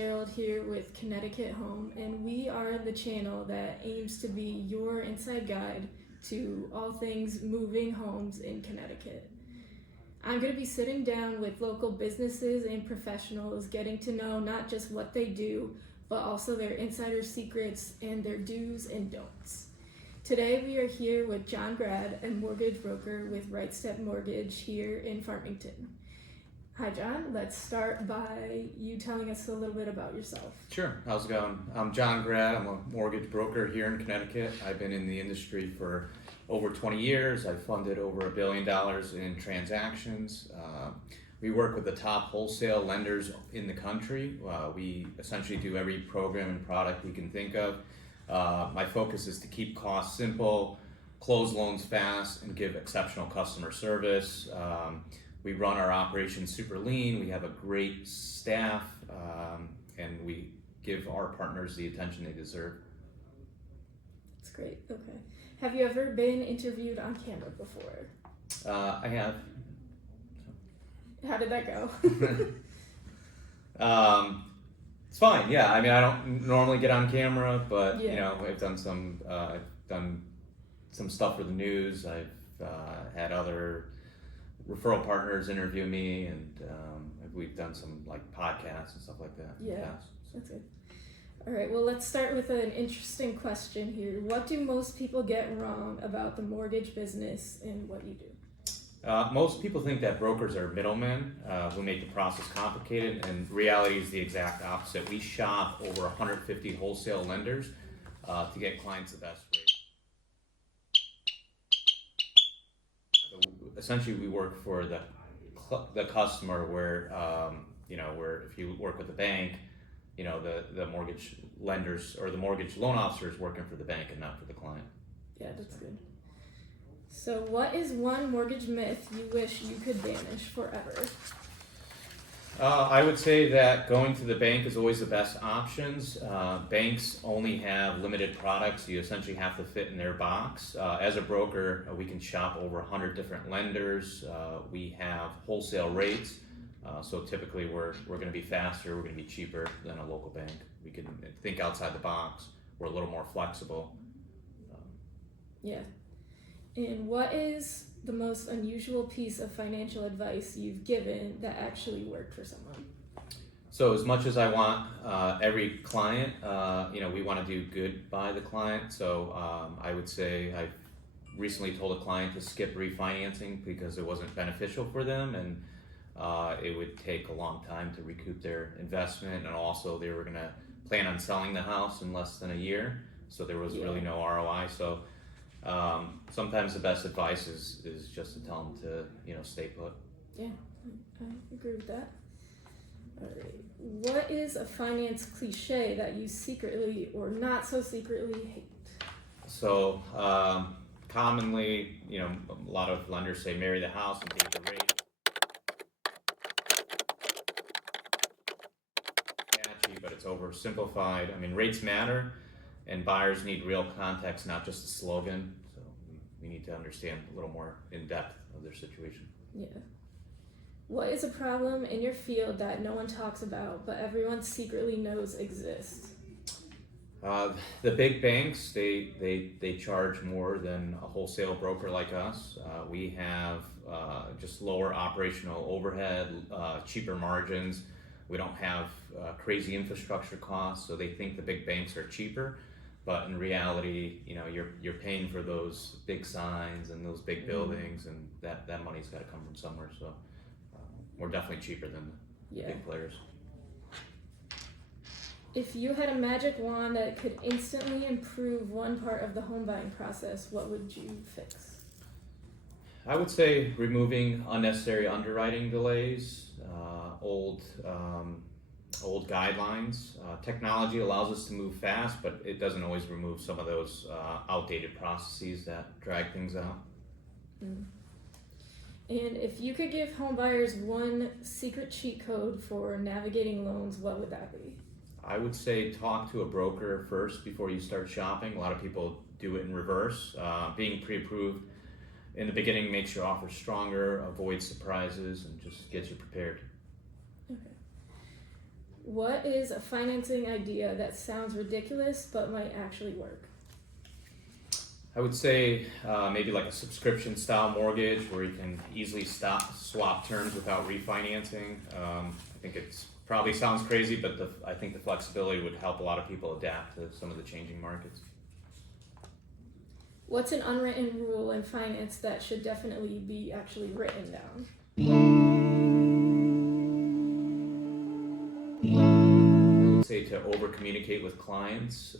Fitzgerald here with Connecticut Home, and we are the channel that aims to be your inside guide to all things moving homes in Connecticut. I'm going to be sitting down with local businesses and professionals, getting to know not just what they do, but also their insider secrets and their do's and don'ts. Today we are here with John Grad, a mortgage broker with Right Step Mortgage here in Farmington. Hi John, let's start by you telling us a little bit about yourself. Sure, how's it going? I'm John Grad, I'm a mortgage broker here in Connecticut. I've been in the industry for over 20 years. I've funded over $1 billion in transactions. We work with the top wholesale lenders in the country. We essentially do every program and product you can think of. My focus is to keep costs simple, close loans fast, and give exceptional customer service. We run our operations super lean. We have a great staff, and we give our partners the attention they deserve. That's great. Okay. Have you ever been interviewed on camera before? I have. How did that go? It's fine. Yeah. I mean, I don't normally get on camera, but Yeah. you know, I've done some stuff for the news. I've had other referral partners interview me, and we've done some like podcasts and stuff like that. Yeah, that's good. All right, well, let's start with an interesting question here. What do most people get wrong about the mortgage business and what you do? Most people think that brokers are middlemen who make the process complicated, and reality is the exact opposite. We shop over 150 wholesale lenders to get clients the best rate. Essentially, we work for the customer, where where if you work with the bank, you know, the mortgage lenders or the mortgage loan officer is working for the bank and not for the client. Yeah, that's good. So what is one mortgage myth you wish you could banish forever? I would say that going to the bank is always the best options. Banks only have limited products. You essentially have to fit in their box. As a broker, we can shop over 100 different lenders. We have wholesale rates. So typically we're going to be faster, we're going to be cheaper than a local bank. We can think outside the box. We're a little more flexible. Yeah. And what is the most unusual piece of financial advice you've given that actually worked for someone? So as much as I want every client, we want to do good by the client. So I would say I've recently told a client to skip refinancing because it wasn't beneficial for them, and it would take a long time to recoup their investment, and also they were going to plan on selling the house in less than a year, so there was really no ROI. So sometimes the best advice is just to tell them to stay put. Yeah, I agree with that. All right. What is a finance cliche that you secretly or not so secretly hate? So commonly, a lot of lenders say marry the house and take the rate. Catchy, but it's oversimplified. I mean, rates matter, and buyers need real context, not just a slogan. So we need to understand a little more in depth of their situation. Yeah. What is a problem in your field that no one talks about, but everyone secretly knows exists? The big banks, they charge more than a wholesale broker like us. We have just lower operational overhead, cheaper margins. We don't have crazy infrastructure costs, so they think the big banks are cheaper. But in reality, you're paying for those big signs and those big buildings, and that money's got to come from somewhere. So we're definitely cheaper than the big players. If you had a magic wand that could instantly improve one part of the home buying process, what would you fix? I would say removing unnecessary underwriting delays, old guidelines. Technology allows us to move fast, but it doesn't always remove some of those outdated processes that drag things out. Mm. And if you could give home buyers one secret cheat code for navigating loans, what would that be? I would say talk to a broker first before you start shopping. A lot of people do it in reverse. Being pre-approved in the beginning makes your offer stronger, avoids surprises, and just gets you prepared. Okay. What is a financing idea that sounds ridiculous but might actually work? I would say maybe like a subscription style mortgage where you can easily swap terms without refinancing. I think it's probably sounds crazy, but I think the flexibility would help a lot of people adapt to some of the changing markets. What's an unwritten rule in finance that should definitely be actually written down? I would say to over communicate with clients.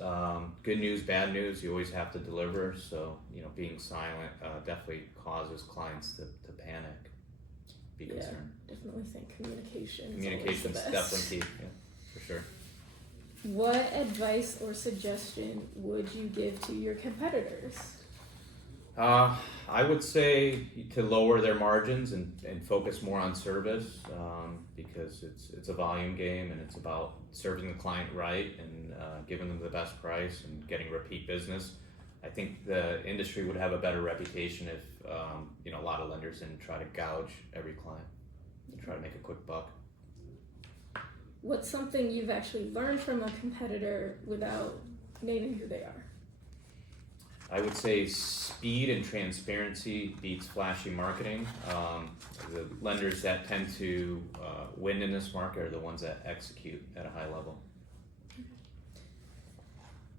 Good news, bad news, you always have to deliver. So, being silent definitely causes clients to panic, be concerned. Definitely think communication. Communication is definitely key, for sure. What advice or suggestion would you give to your competitors? I would say to lower their margins and focus more on service because it's a volume game and it's about serving the client right and giving them the best price and getting repeat business. I think the industry would have a better reputation if a lot of lenders didn't try to gouge every client and try to make a quick buck. What's something you've actually learned from a competitor without naming who they are? I would say speed and transparency beats flashy marketing. The lenders that tend to win in this market are the ones that execute at a high level.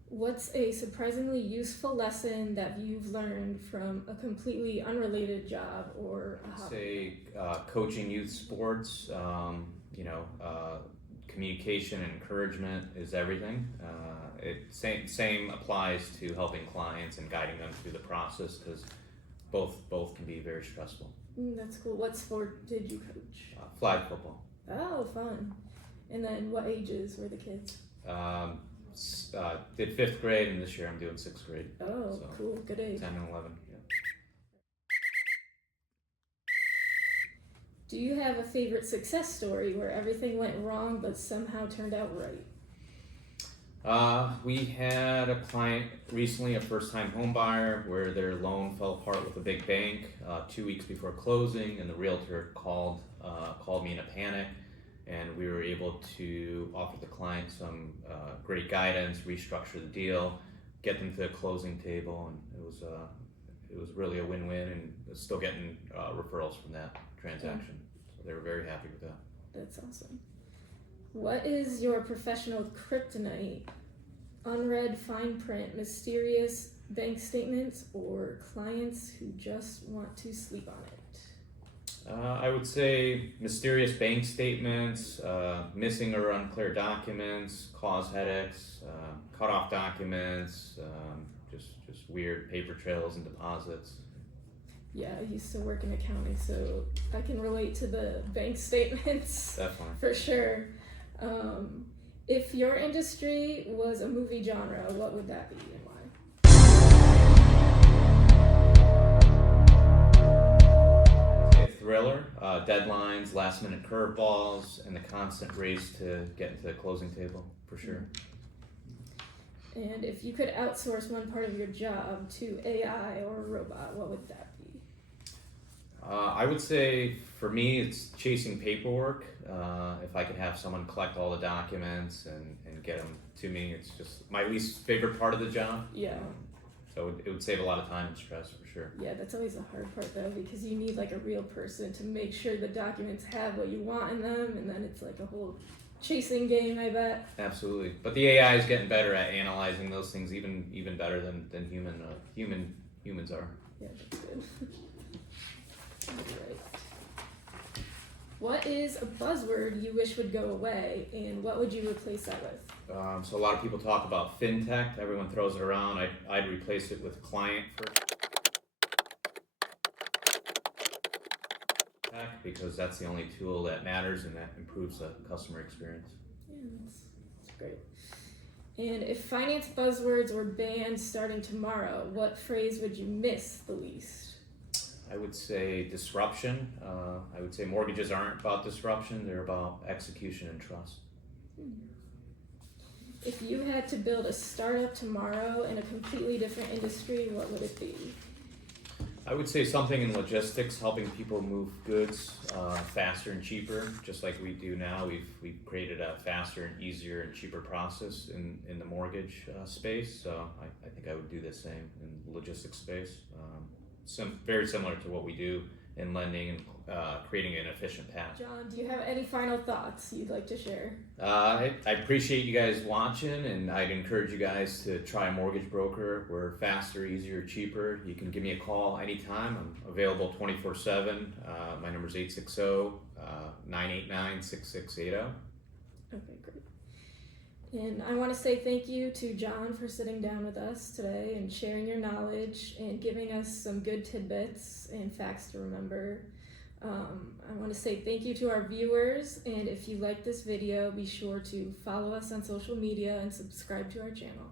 What's a surprisingly useful lesson that you've learned from a completely unrelated job or a hobby? Say coaching youth sports, communication and encouragement is everything. Same applies to helping clients and guiding them through the process because both can be very stressful. That's cool. What sport did you coach? Flag football. Oh, fun. And then what ages were the kids? Did 5th grade and this year I'm doing 6th grade. Oh, so cool. Good age. 10 and 11. Yeah. Do you have a favorite success story where everything went wrong but somehow turned out right? We had a client recently, a first-time home buyer, where their loan fell apart with a big bank 2 weeks before closing, and the realtor called me in a panic, and we were able to offer the client some great guidance, restructure the deal, get them to the closing table, and it was really a win-win, and still getting referrals from that transaction. So they were very happy with that. That's awesome. What is your professional kryptonite? Unread fine print, mysterious bank statements, or clients who just want to sleep on it? I would say mysterious bank statements, missing or unclear documents, cause headaches, cut off documents, just weird paper trails and deposits. Yeah, I used to work in accounting, so I can relate to the bank statements. Definitely. For sure. If your industry was a movie genre, what would that be and why? A thriller, deadlines, last minute curveballs, and the constant race to get into the closing table, for sure. And if you could outsource one part of your job to AI or a robot, what would that be? I would say for me it's chasing paperwork. If I could have someone collect all the documents and get them to me, it's just my least favorite part of the job. Yeah. So it would save a lot of time and stress for sure. Yeah, that's always the hard part though, because you need like a real person to make sure the documents have what you want in them, and then it's like a whole chasing game, I bet. Absolutely. But the AI is getting better at analyzing those things even better than humans are. Yeah, that's good. Right. What is a buzzword you wish would go away, and what would you replace that with? So a lot of people talk about fintech. Everyone throws it around. I'd replace it with client first, because that's the only tool that matters and that improves the customer experience. Yeah, that's great. And if finance buzzwords were banned starting tomorrow, what phrase would you miss the least? I would say disruption. I would say mortgages aren't about disruption, they're about execution and trust. If you had to build a startup tomorrow in a completely different industry, what would it be? I would say something in logistics, helping people move goods faster and cheaper, just like we do now. We've created a faster and easier and cheaper process in the mortgage space. So I think I would do the same in the logistics space. Very similar to what we do in lending and creating an efficient path. John, do you have any final thoughts you'd like to share? I appreciate you guys watching, and I'd encourage you guys to try a mortgage broker. We're faster, easier, cheaper. You can give me a call anytime. I'm available 24/7. My number is 860-989-6680. Okay, great. And I want to say thank you to John for sitting down with us today and sharing your knowledge and giving us some good tidbits and facts to remember. I want to say thank you to our viewers, and if you like this video, be sure to follow us on social media and subscribe to our channel.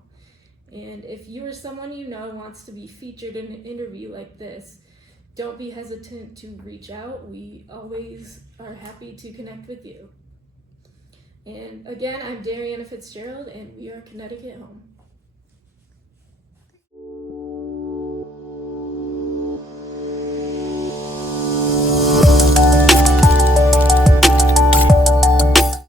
And if you or someone you know wants to be featured in an interview like this, don't be hesitant to reach out. We always are happy to connect with you. And again, I'm Dariana Fitzgerald, and we are Connecticut Home.